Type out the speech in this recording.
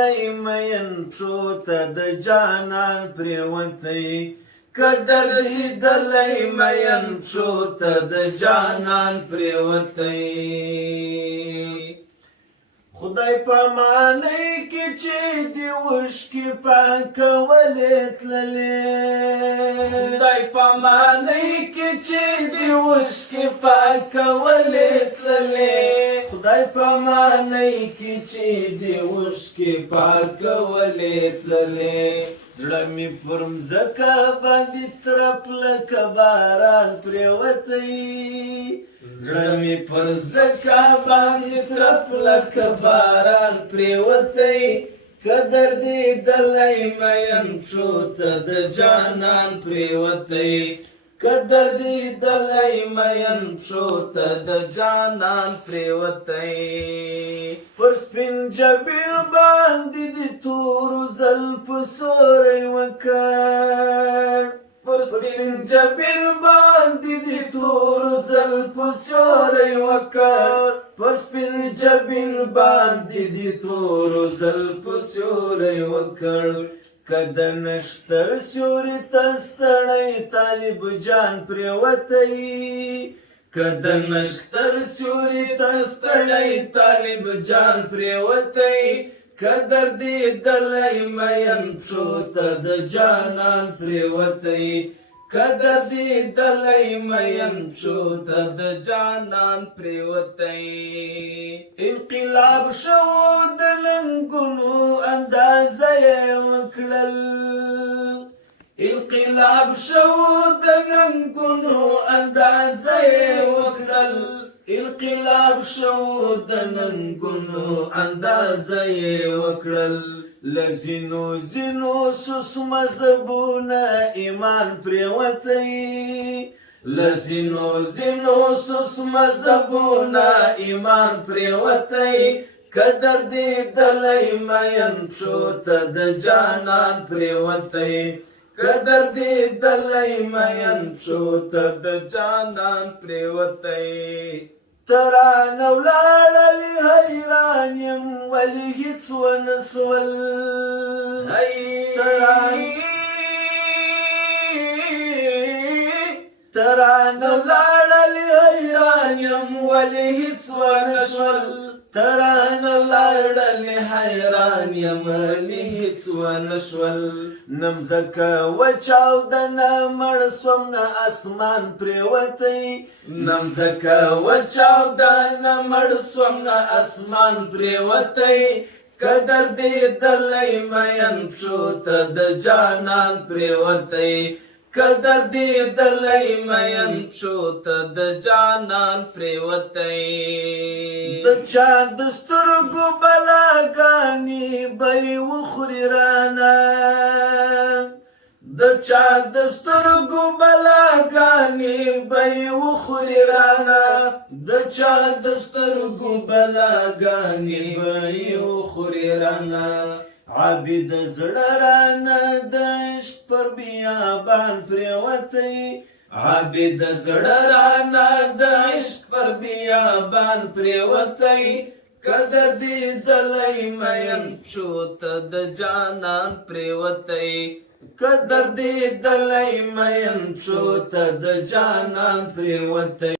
دلی مین پښو ته د جانان پرېوتی قدر دې دلی مین پښو ته د جانان پرېوتی خدای پامانۍ کې چې دې اوښکې پاکولې تللې خدای پامانۍ کې چې دې اوښکې پاکولې تللې خدای پامانۍ کې چې دې اوښکې پاکولې تللې زړه مې پر مځکه باندې ترپ لکه باران پرېوتی زړه مې پر ځمکه باندې ترپ لکه باران پرېوتی قدر دې دلی مین پښو ته د جانان پرېوتی قدر دې دلی مین پښو ته د جانان پرېوتی پر سپین جبین باندې دې تورو زلفو سوری وکړ پر سپین جبین باندې دې تورو زلفو سیوری وکړ پر سپین جبین باندې دې تورو زلفو سیوری وکړ که د نښتر سیوري ته ستړی طالب جان پرېوتی که د نښتر سیوري ته ستړی طالب جان پرېوتی قدر دې دلی مین پښو ته د جانان پرېوتی قدر دې دلی مین پښو ته د جانان پرېوتی انقلاب شو د ننګونو اندازه یې وکړل انقلاب شو د ننګونو اندازه یې وکړل انقلاب شو د ننګونو اندازه یې وکړل له ځینو ځینو سوس مذهبونه ایمان پرېوتی له ځینو ځینو سوس مذهبونه ایمان پرېوتی قدر دې دلی مین پښو ته د جانان پرېوتی قدر دې دلی مین پښو ته د جانان پرېوتی ترانه ولاړلې حیران یم ولې هېڅ ونه سول ترانه ولاړلې حیران یم ولې هېڅ ونه سول ترانه ولاړلې حیران یم ولې هېڅ ونه سول نه مځکه وچاودنه مړ سوم نه اسمان پرېوتی نه مځکه وچاودنه مړ سوم نه اسمان پرېوتی قدر دې دلی مین پښو ته د جانان پرېوتی قدر دې دلی مین پښو ته د جانان پرېوتی د چا د سترګو بلاګانې به یې وخوري رانه د چا د سترګو بلاګانې به یې وخوري رانه د چا د سترګو بلاګانې به یې وخوري رانه عابد زړه رانه د عشق پر بیابان پرېوتی عابد زړه رانه د عشق پر بیابان پرېوتی قدر دې دلی مین پښو ته د جانان پرېوتی قدر دې دلی مین پښو ته د جانان پرېوتی